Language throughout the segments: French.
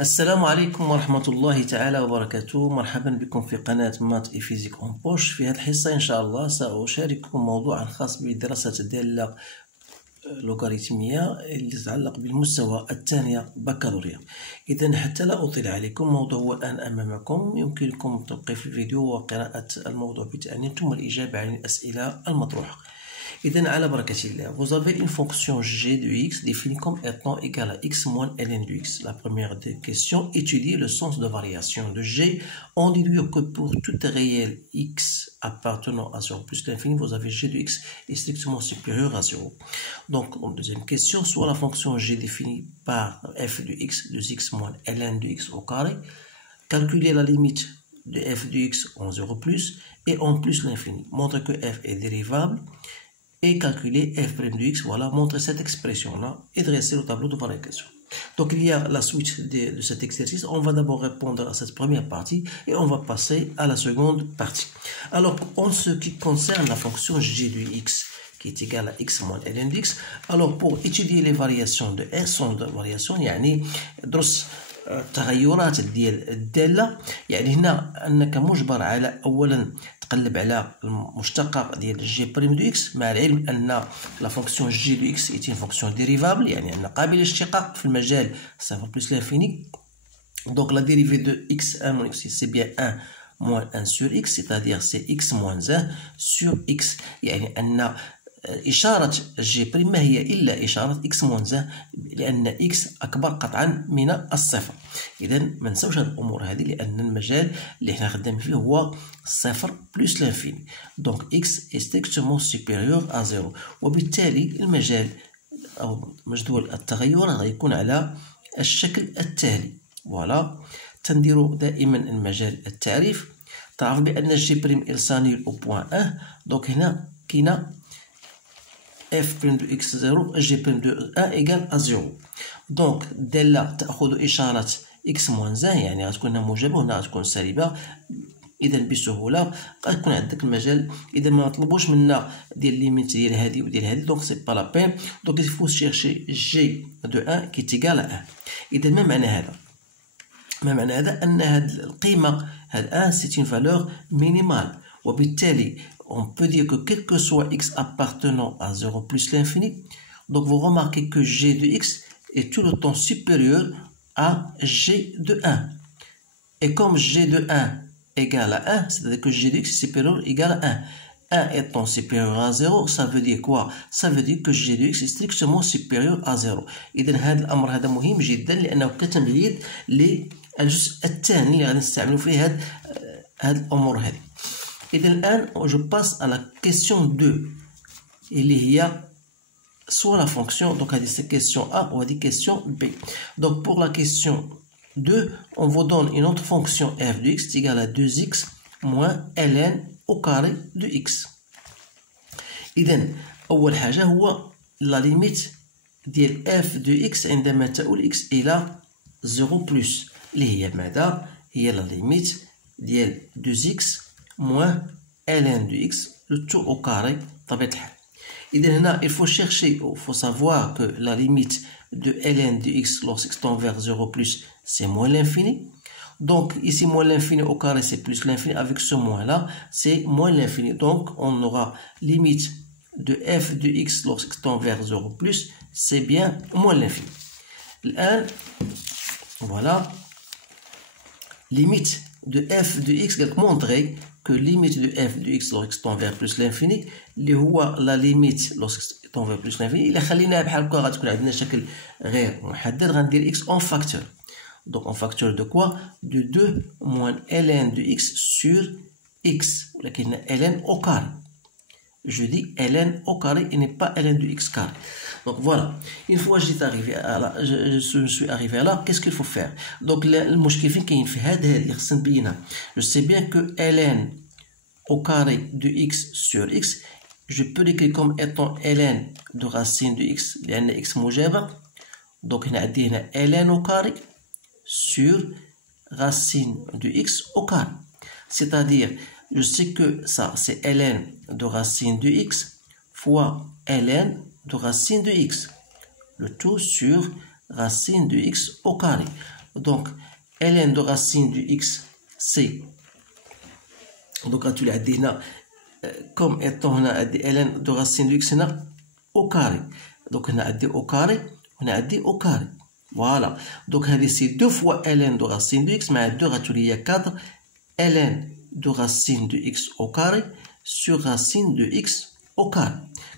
السلام عليكم ورحمة الله تعالى وبركاته. مرحبا بكم في قناة مات فيزيك اون بوش. في هذه الحصة إن شاء الله سأشارككم موضوعا خاص بدراسة الدالة لوغاريتمية اللي تتعلق بالمستوى الثانية بكالوريا. إذا حتى لا أطيل عليكم، الموضوع هو الآن أمامكم، يمكنكم توقيف الفيديو وقراءة الموضوع بتأني ثم الإجابة عن الأسئلة المطروحة. إذن على بركة الله. Vous avez une fonction g de x définie comme étant égale à x moins ln de x. La première des questions, étudier le sens de variation de g. On déduit que pour tout réel x appartenant à 0 plus l'infini, vous avez g de x est strictement supérieur à 0. Donc, en deuxième question, soit la fonction g définie par f de x, 2x moins ln de x au carré. Calculer la limite de f de x en 0 plus et en plus l'infini. Montre que f est dérivable. Et calculer f' de x, voilà, montrer cette expression-là et dresser le tableau de variation. Donc il y a la suite de cet exercice. On va d'abord répondre à cette première partie et on va passer à la seconde partie. Alors, en ce qui concerne la fonction g de x, qui est égale à x moins ln de x, alors pour étudier les variations de s, son de variation, يعني درس التغيرات ديال الدالة، يعني هنا أنك مجبر على أولا تقلب على المشتقق ديال جي بريم دو اكس، مع العلم أن لا فونكسيون جي دو اكس إيت فونكسيون ديريفابل، يعني أن قابل للاشتقاق في المجال صفر بلس لانفيني. دونك لا ديريفي دو x 1 moins x c'est bien 1 moins 1 sur x, c'est-à-dire c'est x moins 1 sur x. يعني أن إشارة جي بريم ما هي إلا إشارة إكس موان، لأن إكس أكبر قطعا من الصفر. إذا ما نساوش هاد الأمور هذه، لأن المجال اللي حنا خدامين فيه هو صفر بلس لانفيني. دونك إكس إي ستريكتومون سوبيريور أ زيرو، وبالتالي المجال أو مجدول التغير غيكون على الشكل التالي. فوالا، تنديرو دائما المجال التعريف. تعرف بأن جي بريم إلسانيل أو بوان أه، دونك هنا كاينة f' de x0 g' de 1 égale à 0. دونك الدالة تأخذ إشارة x moins 1، يعني غتكون هنا موجبة وهنا غتكون سالبة. إذا بسهولة غيكون عندك المجال. إذا ما طلبوش منا ديال ليميت ديال هادي وديال هادي، دونك سي با لا بين. دونك il faut chercher g de 1 qui est égal à 1. إذا ما معنى هذا؟ ما معنى هذا؟ أن هاد القيمة هاد 1 c'est une valeur minimale، وبالتالي on peut dire que quel que soit x appartenant à 0 plus l'infini, donc vous remarquez que g de x est tout le temps supérieur à g de 1. Et comme g de 1 égale à 1, c'est-à-dire que g de x est supérieur égale à 1. 1 étant supérieur à 0, ça veut dire quoi? Ça veut dire que g de x est strictement supérieur à 0. إذن هذا الأمر هذا مهم جدا، لأنه كتمهيد للجزء الثاني اللي غادي نستعملوا فيه هاد الأمور هذه. إذن الآن je passe à la question 2 اللي هي soit la fonction، donc هذه c'est question A ou هذه question B. Donc pour la question 2, on vous donne une autre fonction f de x égale à 2x moins ln au carré de x. إذن أول حاجة هو la limite ديال f de x عندما تؤول x إلى 0 plus، اللي هي ماذا؟ هي la limite ديال 2x moins ln de x, le tout au carré, طبيعة الحال. إذا هنا il faut chercher, il faut savoir que la limite de ln de x lorsqu'x tend vers 0 plus, c'est moins l'infini. Donc ici moins l'infini au carré c'est plus l'infini, avec ce moins là c'est moins l'infini. Donc on aura limite de f de x lorsqu'x tend vers 0 plus, c'est bien moins l'infini. الآن voilà, limite de f de x قالك montrer que limite de f de x lorsqu'x tend vers plus l'infini اللي هو la limite lorsqu'x tend vers plus l'infini. إلا خليناها بحال هكا غتكون عندنا شكل غير محدد، غندير x en facteur. Donc en facteur de quoi? De 2 moins ln de x sur x، ولكن ln au carré. Je dis ln au carré et n'est pas ln de x carré. Donc voilà, une fois je suis arrivé à là, qu'est-ce qu'il faut faire? Donc المشكل فين كاين في هذه خصنا نبينها. Je sais bien que ln au carré de x sur x, je peux l'écrire comme étant ln de racine de x لأن x موجبة. donc هنا عندي هنا ln au carré sur racine de x au carré, c'est-à-dire je sais que ça c'est ln de racine de x fois ln de racine de x, le tout sur racine de x au carré. Donc ln de racine du x c'est donc comme étant ln de racine du x au carré. Donc on a au carré, on a au carré. Voilà. Donc c'est 2 fois ln de racine de x, mais 2 il y a 4 ln de racine de x au carré sur racine de x au carré,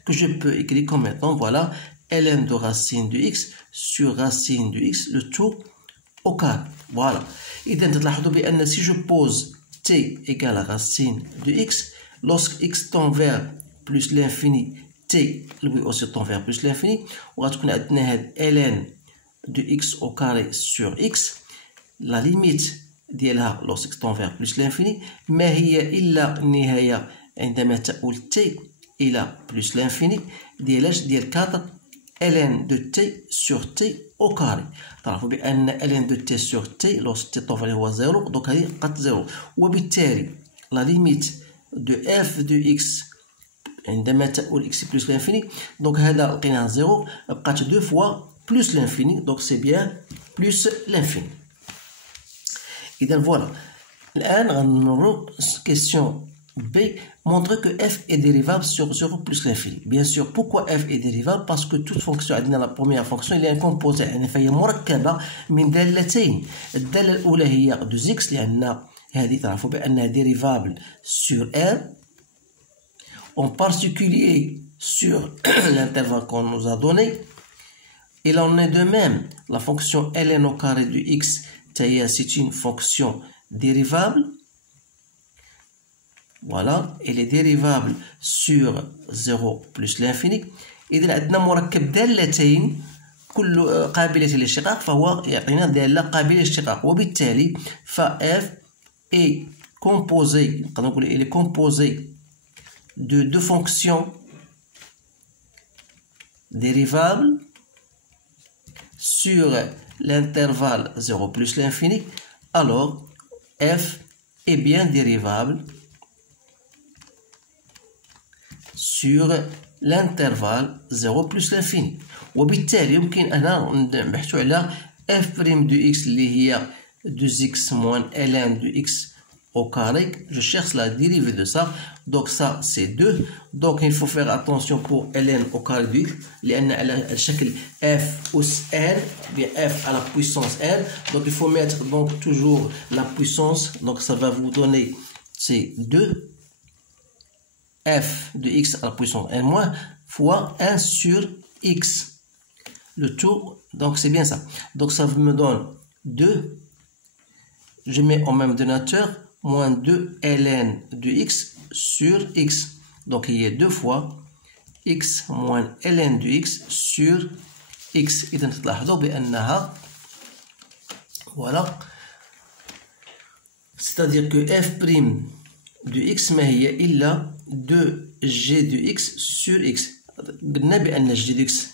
que je peux écrire comme étant, voilà, ln de racine de x sur racine de x, le tout au carré. Voilà. Et donc, si je pose t égale à racine de x, lorsque x tend vers plus l'infini, t lui aussi tend vers plus l'infini, on va trouver ln de x au carré sur x. La limite ديالها lorsque x tend vers plus l'infini ما هي إلا النهاية عندما تؤول t إلى plus l'infini ديال 4 ln de t sur t au carré. تعرفوا بأن ln de t sur t lorsque t tend vers هو 0 donc هذه قد 0 وبالتالي la limite de f de x عندما تؤول x plus l'infini donc هذا لقيناه 0 بقات 2 fois plus l'infini donc c'est bien plus l'infini. Et donc voilà. Maintenant, question B, montrer que f est dérivable sur 0 plus l'infini. Bien sûr, pourquoi f est dérivable? Parce que toute fonction, dans la première fonction, il y a un composé, يعني فهي مركبة من دالتين. الدالة الأولى هي 2x لأن هذه تعرفوا بأنها dérivable sur R, en particulier sur l'intervalle qu'on nous a donné. Il en est de même, la fonction ln au carré de x, c'est une fonction dérivable. Voilà, elle est dérivable sur 0 plus l'infini. إذا عندنا مركب دالتين كل قابلة للاشتقاق فهو يعطينا دالة قابلة للاشتقاق وبالتالي ف f est composé, نقدر نقول elle est composée de deux fonctions dérivables sur l'intervalle 0 plus l'infini, alors f est bien dérivable sur l'intervalle 0 plus l'infini. وبالتالي يمكن أنا نبحث على f' de x اللي هي 2x moins ln de x au carré. Je cherche la dérivée de ça. Donc ça c'est 2. Donc il faut faire attention pour ln au carré de x. لأن على الشكل f us n, bien f à la puissance n. Donc il faut mettre donc toujours la puissance. Donc ça va vous donner c'est 2 f de x à la puissance n moins fois 1 sur x. Le tout, donc c'est bien ça. Donc ça me donne 2. Je mets en même dénominateur moins 2 ln de x sur x. Donc il y a 2 fois x moins ln de x sur x. إذا تلاحظوا بأنها voilà. C'est-à-dire que f' de x ما هي إلا 2g de x sur x. قلنا بأن g de x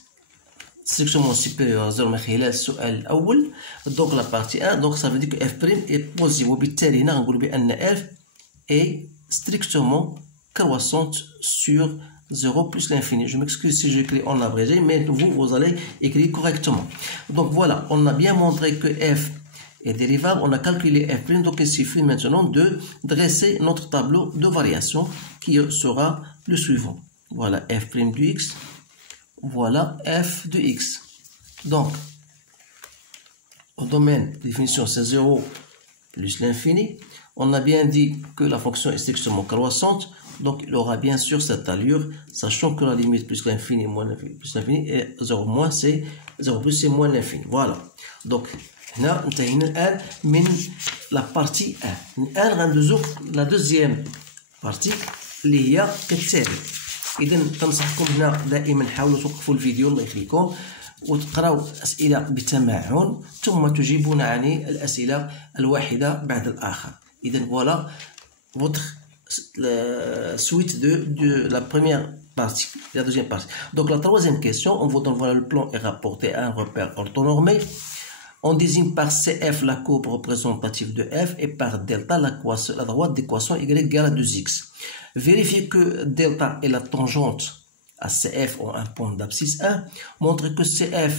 strictement supérieur à 0 من خلال السؤال الأول. Donc la partie 1, donc ça veut dire que f' est positif. وبالتالي هنا غنقول بأن f est strictement croissante sur 0 plus l'infini. Je m'excuse si j'écris en abrégé, mais vous allez écrire correctement. Donc voilà, on a bien montré que f est dérivable, on a calculé f', donc il suffit maintenant de dresser notre tableau de variation qui sera le suivant. Voilà f' de x, voilà f de x. Donc, au domaine de définition, c'est 0 plus l'infini. On a bien dit que la fonction est strictement croissante, donc il aura bien sûr cette allure, sachant que la limite plus l'infini moins l'infini plus l'infini et 0 moins c'est 0 plus c'est moins l'infini. Voilà. Donc, هنا انتهينا الآن من la partie 1. الآن غندوزو la deuxième partie اللي هي كالتالي. إذا تنصحكم هنا دائما حاولوا توقفوا الفيديو الله يخليكم وتقراو أسئلة بتمعن ثم تجيبون عن الأسئلة الواحدة بعد الآخر. إذا voilà votre suite de la première partie, la deuxième partie. Donc la troisième question, on vous donne voilà le plan est rapporté à un repère orthonormé. On désigne par CF la courbe représentative de f et par delta la droite d'équation y égale à 2x. Vérifiez que delta est la tangente à CF en un point d'abscisse 1. Montre que CF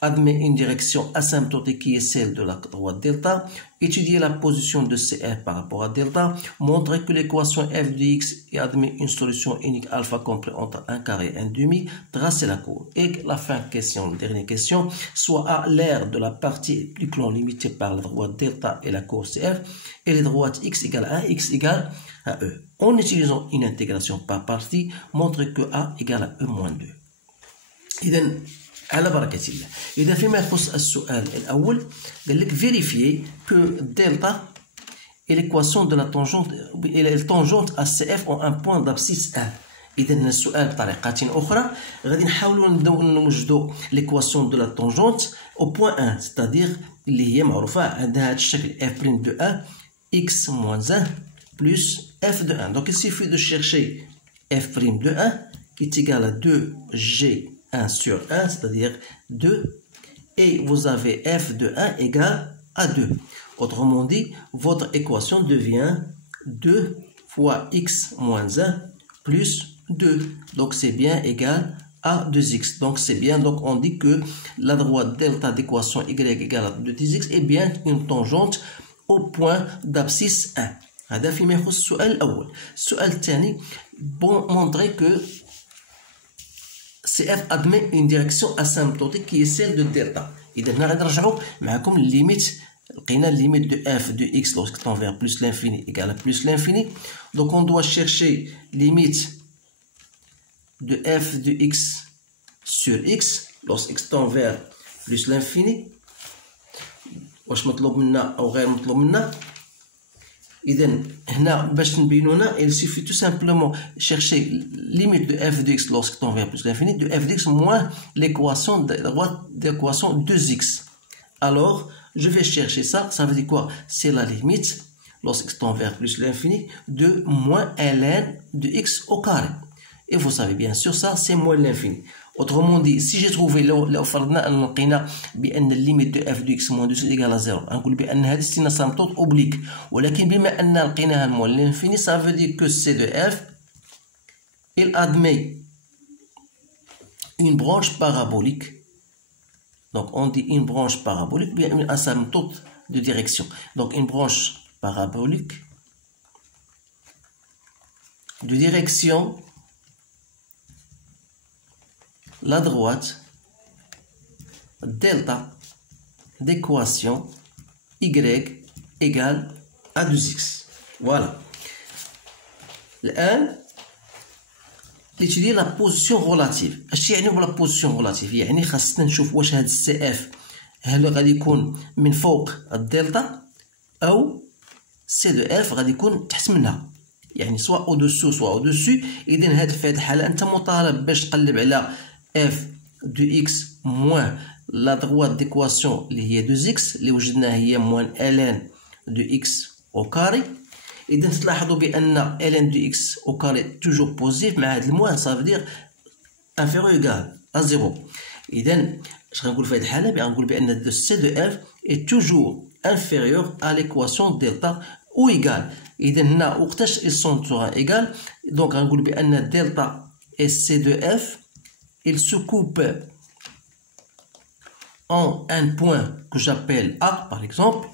admet une direction asymptotique qui est celle de la droite delta, étudier la position de CF par rapport à delta, montrer que l'équation f de x admet une solution unique alpha compris entre 1 carré et 1 demi, tracer la courbe. Et la fin question, la dernière question, soit à l'aire de la partie du clan limitée par la droite delta et la courbe CF, et les droites x égale à 1, x égale à e. En utilisant une intégration par partie, montrer que a égale à e moins 2. إذا على بركة الله. إذا فيما يخص السؤال الأول قال لك vérifier que delta et l'équation de la tangente et la tangente à CF ont un point d'abscisse 1. إذا السؤال بطريقة أخرى غادي نحاولوا نوجدوا l'équation de la tangente au point 1 c'est-à-dire اللي هي معروفة عندها هذا الشكل f' de 1 x moins 1 plus f de 1. Donc il suffit de chercher f' de 1 qui est égal à 2g 1 sur 1, c'est-à-dire 2, et vous avez f de 1 égale à 2. Autrement dit, votre équation devient 2 fois x moins 1 plus 2. Donc c'est bien égal à 2x. Donc c'est bien, donc on dit que la droite delta d'équation y égale à 2x est bien une tangente au point d'abscisse 1. هذا فيما يخص السؤال الأول. السؤال الثاني montrer que CF admet une direction asymptotique qui est celle de delta. إذا هنا غادي نرجعوا معكم للليميت. لقينا limite de f de x lorsque tend vers plus l'infini égale à plus l'infini. Donc on doit chercher limite de f de x sur x lorsque x tend vers plus l'infini. واش مطلوب منا أو غير مطلوب منا. إذا هنا باش نبينو هنا il suffit tout simplement chercher limite de f de x lorsque tend vers plus l'infini de f de x moins l'équation de droite d'équation 2x. Alors je vais chercher ça, ça veut dire quoi? C'est la limite lorsque tend vers plus l'infini de moins ln de x au carré. Et vous savez bien sûr ça c'est moins l'infini. Autrement dit, si j'ai trouvé لو فرضنا أن لقينا بأن الليميت دو اف دو اكس موان 2 إيكال à 0 نقول بأن هذه السينة سامبتوت أوبليك ولكن بما أن لقيناها موان لانفيني ça veut dire que C de f il admet une branche parabolique. Donc on dit une branche parabolique bien une asymptote de direction. Donc une branche parabolique de direction la droite delta d'équation y égale à 2x. Voilà. الآن étudier la position relative. اش يعني هو la position relative؟ يعني خاصنا نشوف واش هاد السي اف هل غادي يكون من فوق الدلتا او سي دو اف غادي يكون تحت منها، يعني سواء او دوسو سواء او دوسو. اذا في هذه الحاله انت مطالب باش تقلب على f de x moins la droite d'équation اللي هي 2x اللي وجدناها هي moins ln de x au carré. إذا تلاحظوا بأن ln de x au carré toujours positif مع هذا الموان ça veut dire inférieur égal à 0. إذا اش غنقول في هذه الحالة؟ غنقول بأن c de f est toujours inférieur à l'équation delta ou égal. إذا هنا وقتاش ils sont toujours égal donc غنقول بأن delta et c de f il se coupe en un point que j'appelle A par exemple.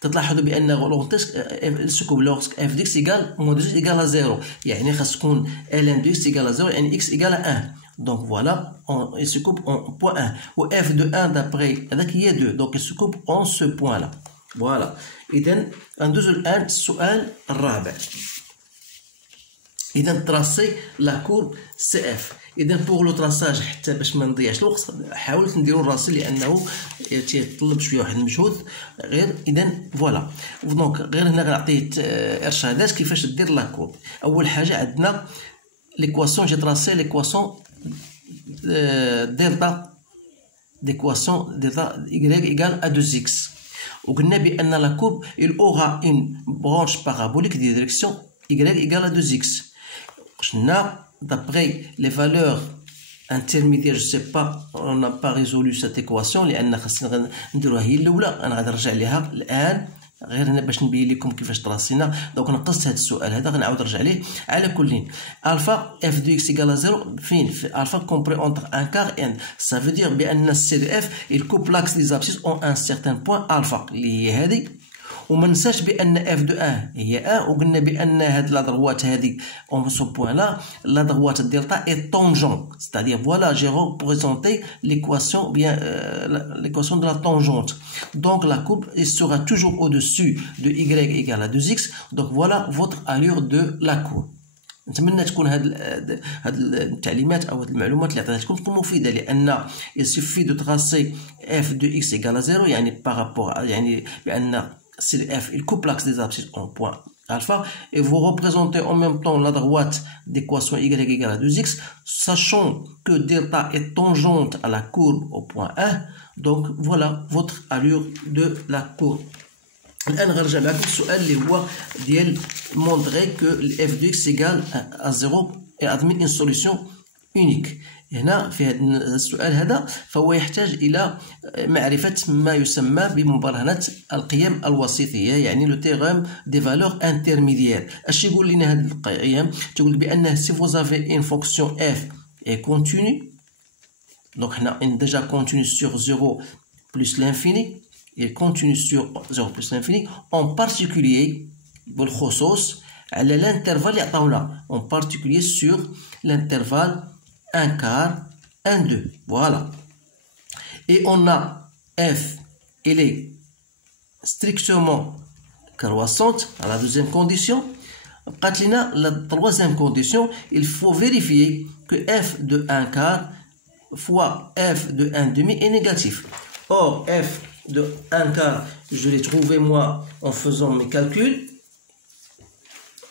تلاحظوا بأن il se coupe lorsque f de x égale moins 2x égale à 0 يعني خاص تكون ln de x égale à 0 يعني x égale à 1. Donc voilà il se coupe en point 1 و f de 1 d'après هذاك هي 2 donc il se coupe en ce point là. Voilà. إذا ندوزو الآن السؤال الرابع. إذا تراسي لا كورب سي اف. إذا بوغ لو تراساج حتى باش ما نضيعش الوقت حاولت نديرو راسي لأنه تيطلب شوية واحد المجهود غير. إذا فوالا دونك غير هنا غنعطيه إرشادات كيفاش دير لا كورب. أول حاجة عندنا ليكواسيون جي تراسي ليكواسيون دلتا d'équation delta y égale à 2x. وقلنا بأن la courbe il aura une branche parabolique de direction y égale à 2x. قلنا d'après les valeurs intermédiaires je sais pas on n'a pas résolu cette équation لأن خاصنا نديروها هي الأولى. أنا غادي نرجع ليها الآن غير هنا باش نبين لكم كيفاش تراسينا. دونك نقصت هذا السؤال هذا غنعاود نرجع ليه. على كل الفا اف دو اكس ايكال 0 فين في الفا كومبري اونتر ان كار ان سا فو دير بان السي دو اف الكوب لاكس دي زابسيس اون ان سيغتان بوين الفا اللي هي هذه. وما ننساش بان اف دو ان هي ان، وقلنا بان هاد لا دروات هذه اون سو بوين لا لا دروات دلتا اي طونجون، c'est-à-dire voilà j'ai représenté l'équation bien l'équation de la tangente. Donc la courbe sera toujours au-dessus de y égale à 2x. Donc voilà votre allure de la courbe. نتمنى تكون هاد التعليمات او هاد المعلومات اللي عطيتكم تكون مفيده، لان il suffit de tracer f de x égale à 0 يعني par rapport يعني بان c'est le f, il coupe l'axe des abscisses en point alpha, et vous représentez en même temps la droite d'équation y égale à 2x, sachant que delta est tangente à la courbe au point 1. Donc voilà votre allure de la courbe. الآن غنرجع معكم السؤال اللي هو ديال montrer que f de x égale à 0 et admet une solution unique. هنا في هذا السؤال هذا فهو يحتاج إلى معرفة ما يسمى بمبرهنة القيم الوسيطية، يعني لو تيغرام دي فالور انترميديير. اش يقول لنا هذه القيم؟ تقول بأنه سي فوز افي ان فونكسيون اف اي كونتينيو، دونك حنا ديجا كونتينيو سور 0 بلس لانفيني et continue sur 0 plus l'infini, en particulier بالخصوص على l'intervalle اللي عطاونا، en particulier sur l'intervalle 1 quart 1 2. Voilà. Et on a f, elle est strictement croissante à la deuxième condition. قالت لنا la troisième condition, il faut vérifier que f de 1 quart fois f de 1 demi est négatif. Or f de 1 quart, je l'ai trouvé moi en faisant mes calculs.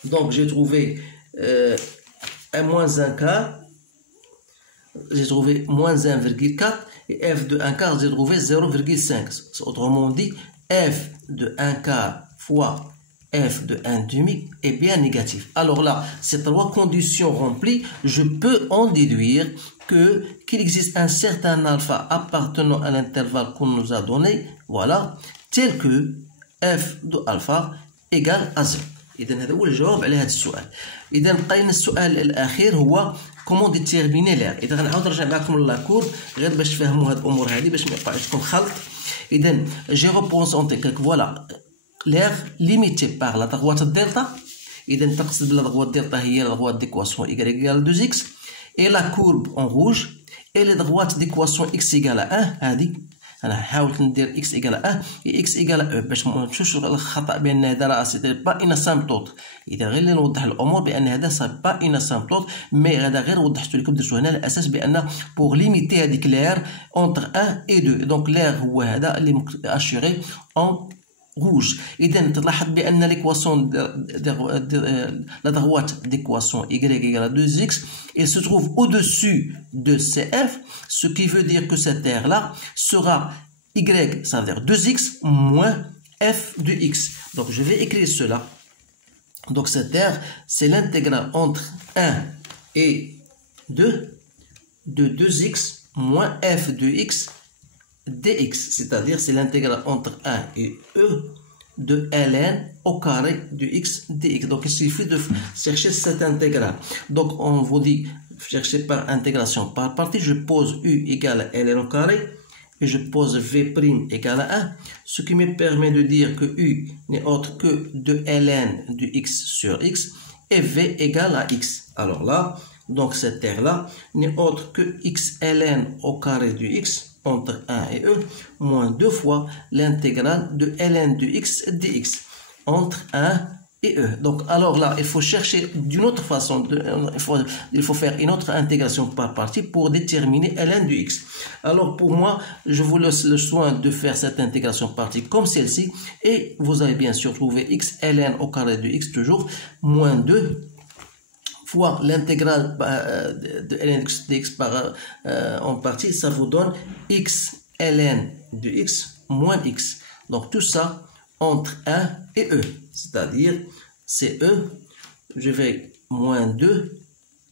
Donc j'ai trouvé moins 1 quart, j'ai trouvé moins 1,4 et f de 1 quart j'ai trouvé 0,5. Autrement dit, f de 1 quart fois f de 1 demi est bien négatif. Alors là, ces trois conditions remplies, je peux en déduire qu'il existe un certain alpha appartenant à l'intervalle qu'on nous a donné, voilà, tel que f de alpha égale à 0. إذا هذا هو الجواب على هذا السؤال. إذا بقينا السؤال الأخير هو كومون ديتيرميني لير. إذا غنعاود نرجع معكم لاكور غير باش تفهموا هاد الأمور هذه باش ما يوقعش لكم خلط. إذا جي ريبريزونتي كيك فوالا l'air limité par la droite delta. إذا تقصد بلا droite delta هي la droite d'équation y égale 2x et la courbe en rouge et la droite d'équation x égale à 1. هذه أنا حاولت ندير x égale à 1 et x égale à e باش ما نمشوش الخطأ بأن هذا راه سي با إن سامبتوت. إذا غير اللي نوضح الأمور بأن هذا سي با إن سامبتوت، مي هذا غير وضحت لكم درتو هنا على أساس بأن بوغ ليميتي هذيك لير أونتر 1 et 2. دونك لير هو هذا اللي أشيغي أون rouge. إذا تلاحظ بأن l'équation la droite d'équation y égale à 2x et se trouve au-dessus de CF, ce qui veut dire que cette aire-là sera y, ça veut dire 2x moins f de x. Donc je vais écrire cela. Donc cette aire, c'est l'intégrale entre 1 et 2 de 2x moins f de x dx, c'est-à-dire c'est l'intégrale entre 1 et e de ln au carré de x dx. Donc il suffit de chercher cette intégrale. Donc on vous dit chercher par intégration par partie. Je pose u égale à ln au carré et je pose v' égale à 1, ce qui me permet de dire que u n'est autre que de ln de x sur x et v égale à x. Alors là, donc cette terre là n'est autre que x ln au carré de x entre 1 et e moins 2 fois l'intégrale de ln de x dx entre 1 et e. Donc alors là, il faut chercher d'une autre façon, il faut faire une autre intégration par partie pour déterminer ln de x. Alors pour moi, je vous laisse le soin de faire cette intégration par partie comme celle-ci et vous allez bien sûr trouver x ln au carré de x toujours moins 2 fois l'intégrale de ln dx par en partie, ça vous donne x ln de x moins x. Donc tout ça entre 1 et e, c'est-à-dire c'est e, je vais moins 2,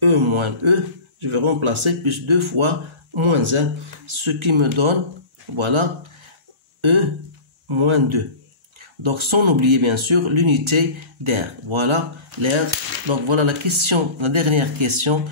e moins e, je vais remplacer plus 2 fois moins 1, ce qui me donne, voilà, e moins 2. Donc sans oublier bien sûr l'unité d'air. Voilà l'air. Donc voilà la question, la dernière question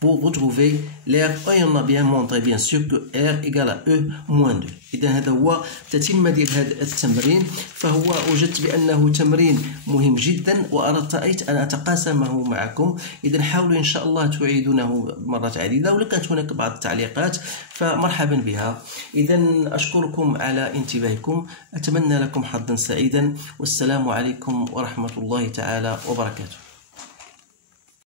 pour retrouver l'air. Et on a bien montré bien sûr que R égale à E moins 2. إذا هذا هو تتمة ديال هذا التمرين. فهو وجدت بأنه تمرين مهم جدا وأردت أن أتقاسمه معكم. إذا حاولوا إن شاء الله تعيدونه مرات عديدة، ولو كانت هناك بعض التعليقات فمرحبا بها. إذا أشكركم على انتباهكم، أتمنى لكم حظا سعيدا، والسلام عليكم ورحمة الله تعالى وبركاته.